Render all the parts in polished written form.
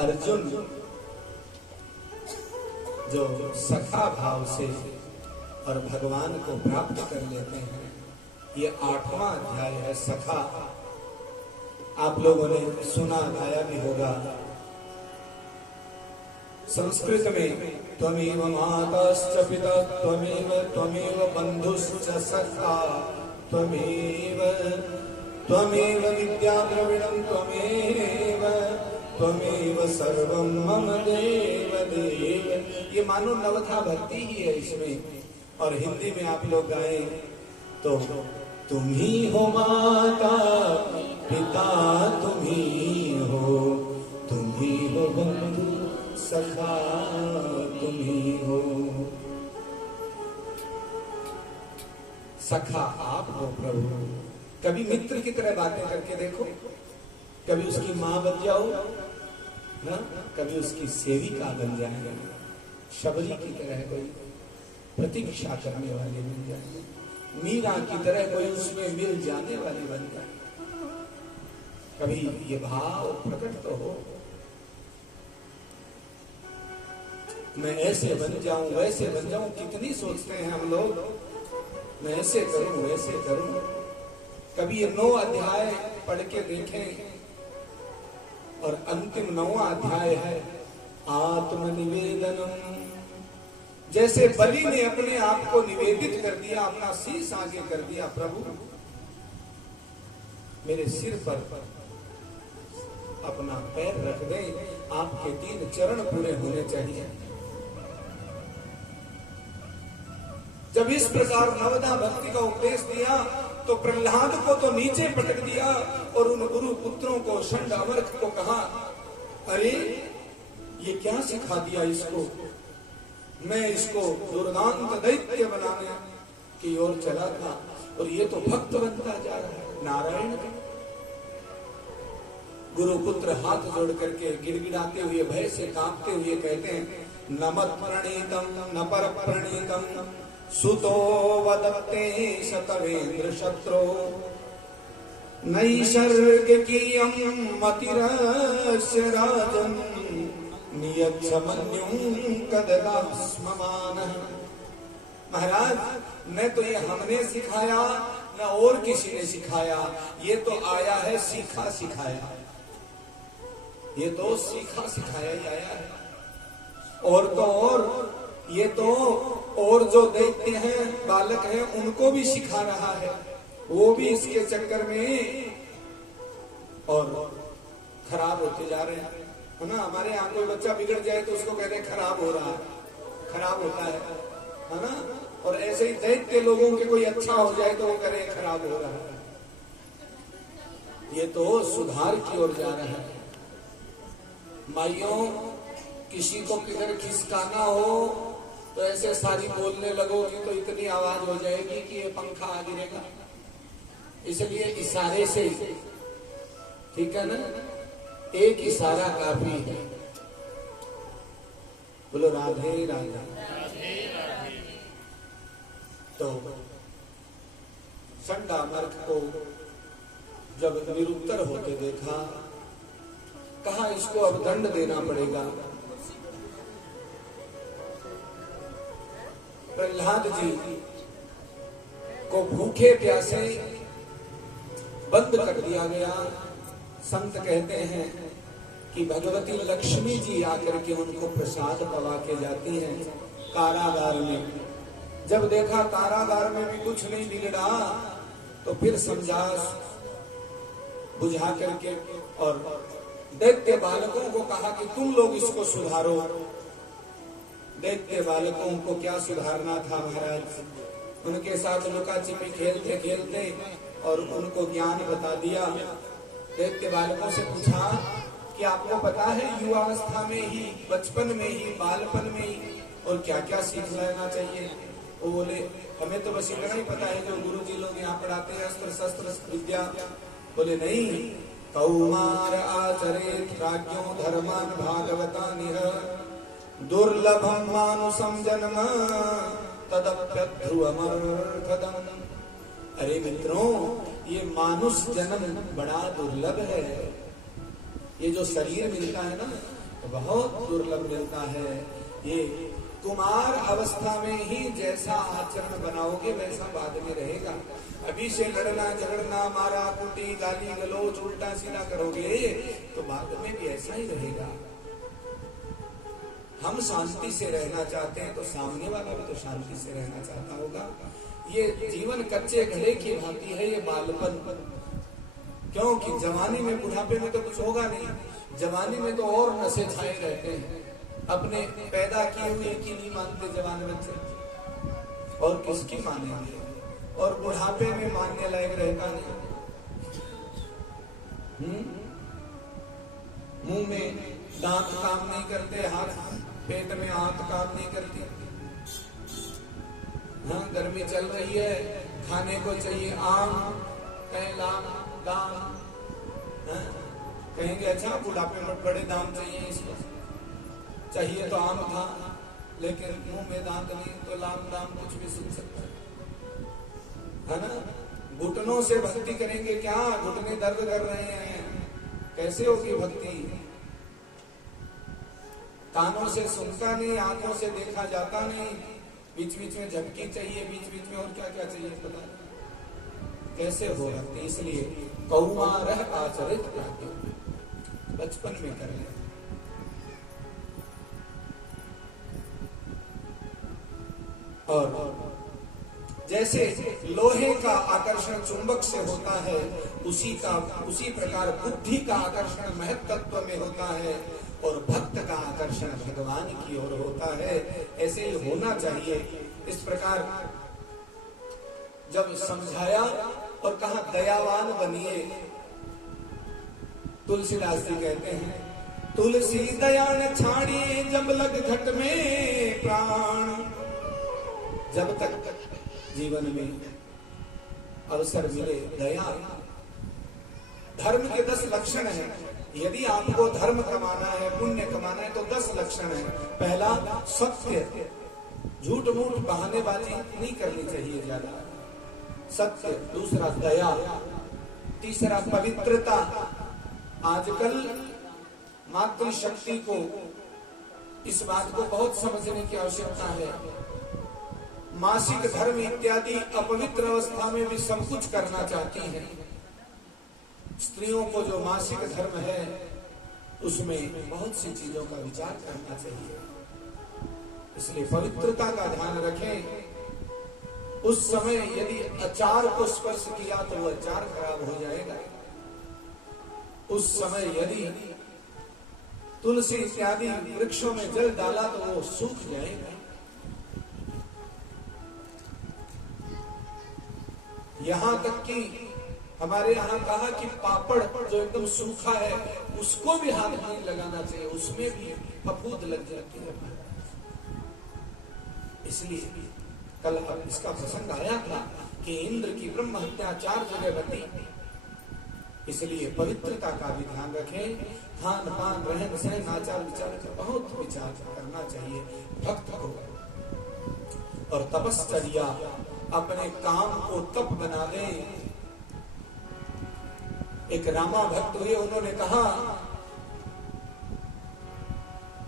अर्जुन जो सखा भाव से और भगवान को प्राप्त कर लेते हैं, ये 8वां अध्याय है सखा। आप लोगों ने सुना गाया भी होगा। संस्कृत में त्वमेव माताश्च पिता त्वमेव बंधुश्च सखा त्वमेव विद्या द्रविणं त्वमेव सर्वं मम देव देव। ये मानो नवथा भक्ति ही है इसमें। और हिंदी में आप लोग गाए तो तुम ही हो माता पिता, तुम ही हो बंधु सखा, तुम ही हो। सखा आप हो प्रभु। कभी मित्र की तरह बातें करके देखो, कभी उसकी माँ बन जाओ ना, कभी उसकी सेविका बन जाए, शबरी की तरह कोई प्रतीक्षा करने वाले बन जाए, मीरा की तरह कोई उसमें मिल जाने वाले बन जाए। कभी ये भाव प्रकट तो हो, मैं ऐसे बन जाऊं वैसे बन जाऊं। कितनी सोचते हैं हम लोग, मैं ऐसे करूं वैसे करूं। कभी ये 9 अध्याय पढ़ के देखें और अंतिम 9वां अध्याय है आत्मनिवेदनम। जैसे बलि ने अपने आप को निवेदित कर दिया, अपना शीश आगे कर दिया, प्रभु मेरे सिर पर अपना पैर रख दें, आपके 3 चरण पूरे होने चाहिए। जब इस प्रकार नवदा भक्ति का उपदेश दिया तो प्रहलाद को तो नीचे पटक दिया और उन गुरु पुत्रों को षंड अमर्क को कहा, अरे ये क्या सिखा दिया इसको, मैं इसको दुर्दांत दैत्य बनाने की ओर चला था और ये तो भक्त बनता जा रहा है। नारायण गुरुपुत्र हाथ जोड़ करके गिड़गिड़ाते हुए भय से कांपते हुए कहते हैं, न मत प्रणीतम न पर प्रणीतम सुतो वदत्ते शतवेन्द्र शत्रो नैसर्गिकीयं मतिरस्य राजन् नियच्छ मन्युं कददास्ममानः। महाराज न तो ये हमने सिखाया न और किसी ने सिखाया, ये तो आया है सीखा सिखाया, ये तो सीखा सिखाया ही आया है। और तो और ये तो और जो दैत्य हैं बालक हैं उनको भी सिखा रहा है, वो भी इसके चक्कर में और खराब होते जा रहे हैं, है ना। हमारे यहाँ कोई बच्चा बिगड़ जाए तो उसको कहते हैं खराब हो रहा है, खराब होता है ना। और ऐसे ही दैत्य लोगों के कोई अच्छा हो जाए तो वो कहे खराब हो रहा है। ये तो सुधार की ओर जा रहा है। माइयों, किसी को किधर खिसकाना हो तो ऐसे सारी बोलने लगोगी तो इतनी आवाज हो जाएगी कि ये पंखा आ गिरेगा। इसलिए इशारे से, ठीक है ना, एक इशारा काफी है। बोलो राधे राधे। तो षंडामर्क को जब निरुत्तर होते देखा, कहा इसको अब दंड देना पड़ेगा। प्रहलाद जी को भूखे प्यासे बंद कर दिया गया। संत कहते हैं कि भगवती लक्ष्मी जी आकर के उनको प्रसाद पवा के जाती हैं कारागार में। जब देखा कारागार में भी कुछ नहीं बिगड़ा तो फिर समझा बुझा करके और दैत्य बालकों को कहा कि तुम लोग इसको सुधारो। दैत्य बालकों को क्या सुधारना था महाराज, उनके साथ लुका छिपी खेलते खेलते और उनको ज्ञान बता दिया। दैत्य बालकों से पूछा कि आपको पता है युवावस्था में ही, बचपन में ही, बालपन में ही और क्या क्या सीख लेना चाहिए। वो बोले हमें तो बस इतना ही पता है जो गुरु जी लोग यहाँ पढ़ाते हैं, अस्त्र शस्त्र विद्या। बोले नहीं, कौमार आचरेत राज्यों धर्मान भागवतानिह दुर्लभम मानुषम जन्म तदप्यध्रुवमर्थदम। अरे मित्रों, ये मानुष जन्म बड़ा दुर्लभ है। ये जो शरीर मिलता है ना, तो बहुत दुर्लभ मिलता है। ये कुमार अवस्था में ही जैसा आचरण बनाओगे वैसा बाद में रहेगा। अभी से लड़ना झगड़ना मारा कुटी गाली गलोच उल्टा सीधा करोगे तो बाद में भी ऐसा ही रहेगा। हम शांति से रहना चाहते हैं तो सामने वाला भी तो शांति से रहना चाहता होगा। ये जीवन कच्चे घड़े की भांति है, ये बालपन। क्योंकि जवानी में बुढ़ापे में तो कुछ होगा नहीं, जवानी में तो और नशे छाए रहते हैं। अपने पैदा किए हुए की नहीं मानते जवान बच्चे, और किसकी मानेंगे। और बुढ़ापे में मानने लायक रहता नहीं। मुंह में दांत काम नहीं करते, हाथ पेट में आंत काम नहीं करती। हाँ, गर्मी चल रही है, खाने को चाहिए आम, कहें लाम दाम। हाँ? कहेंगे अच्छा बुढ़ापे में बड़े दाम चाहिए इसको, चाहिए तो आम था, लेकिन मुंह में दांत नहीं तो लाम दाम कुछ भी सुन सकता है ना। घुटनों से भक्ति करेंगे क्या, घुटने दर्द कर रहे हैं, कैसे होगी भक्ति। कानों से सुनता नहीं, आंखों से देखा जाता नहीं, बीच बीच में झपकी चाहिए, बीच बीच में और क्या क्या चाहिए पता नहीं, कैसे हो भक्ति। इसलिए कौमारह आचरित बचपन में कर ले। और जैसे लोहे का आकर्षण चुंबक से होता है, उसी प्रकार बुद्धि का आकर्षण महत्त्व में होता है और भक्त का आकर्षण भगवान की ओर होता है। ऐसे ही होना चाहिए। इस प्रकार जब समझाया और कहा दयावान बनिए, तुलसीदास जी कहते हैं तुलसी दया न छाड़ी जब लग घट में प्राण। जब तक जीवन में अवसर मिले दया। धर्म के 10 लक्षण हैं। यदि आपको धर्म कमाना है, पुण्य कमाना है तो 10 लक्षण है। पहला सत्य, झूठ मूठ बहानेबाजी नहीं करनी चाहिए ज्यादा, सत्य। दूसरा दया, तीसरा पवित्रता। आजकल मातृशक्ति को इस बात को बहुत समझने की आवश्यकता है। मासिक धर्म इत्यादि अपवित्र अवस्था में भी सब कुछ करना चाहती हैं। स्त्रियों को जो मासिक धर्म है उसमें बहुत सी चीजों का विचार करना चाहिए। इसलिए पवित्रता का ध्यान रखें। उस समय यदि अचार को स्पर्श किया तो वह अचार खराब हो जाएगा। उस समय यदि तुलसी इत्यादि वृक्षों में जल डाला तो वो सूख जाएगा। यहां तक कि हमारे यहाँ कहा कि पापड़ जो एकदम सूखा है उसको भी हाथ नहीं लगाना चाहिए, उसमें भी फफूंद लग जाती है। इसलिए कल इसका प्रसंग आया था कि इंद्र की ब्रह्म हत्या 4 जगह बनी। इसलिए पवित्रता का भी ध्यान रखें। खान पान रहन सहन आचार विचार का बहुत विचार करना चाहिए भक्त को। और तपश्चर्या, अपने काम को तप बना दें। एक रामा भक्त हुए, उन्होंने कहा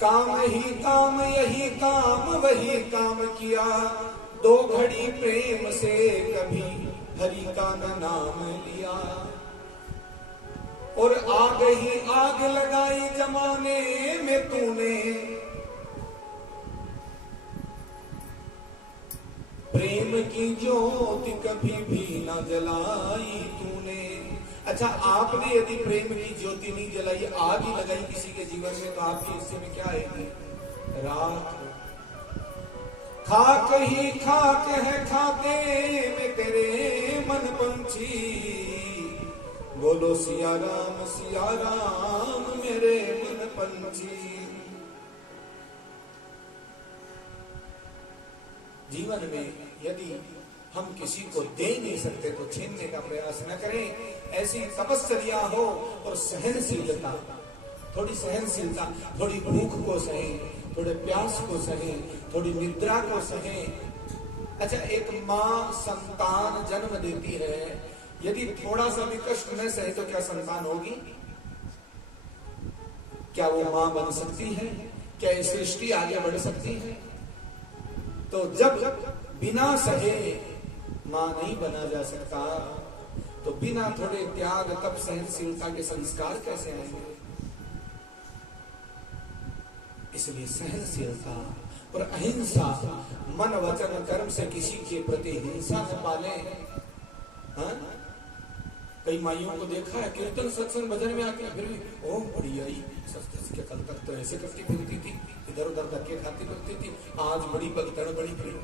काम ही काम यही काम वही काम किया, 2 घड़ी प्रेम से कभी हरि का न नाम लिया। और आग ही आग लगाई जमाने में तूने, प्रेम की ज्योति कभी भी न जलाई तूने। अच्छा, आपने यदि प्रेम की ज्योति नहीं जलाई, आग ही लगाई किसी के जीवन में, तो आपके हिस्से में क्या आएगी? राख। खाक ही खाक है खाते में तेरे मन पंछी, बोलो सिया राम मेरे मन पंछी। जीवन में यदि हम किसी को दे नहीं सकते तो छीनने का प्रयास न करें। ऐसी तपस्या हो और सहनशीलता, थोड़ी सहनशीलता, थोड़ी भूख को सहें, थोड़े प्यास को सहें, थोड़ी निद्रा को सहें। अच्छा, एक माँ संतान जन्म देती है, यदि थोड़ा सा भी कष्ट न सहे तो क्या संतान होगी? क्या वो मां बन सकती है? क्या ये सृष्टि आगे बढ़ सकती है? तो जब बिना सहे मां नहीं बना जा सकता, तो बिना थोड़े त्याग तप सहनशीलता के संस्कार कैसे आएंगे? इसलिए सहनशीलता और अहिंसा, मन वचन कर्म से किसी के प्रति हिंसा न पाले। हाँ? कई माइयों को देखा है कीर्तन सत्संग भजन में आके फिर भी ओह बढ़िया ही सस्ते, कल तक तो ऐसे करती फिरती थी, इधर उधर धक्के खाती फिरती थी, आज बड़ी भगतड़ बड़ी फिर।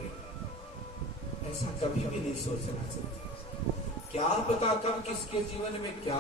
ऐसा कभी भी नहीं सोचना चाहिए। क्या पता कब किसके जीवन में क्या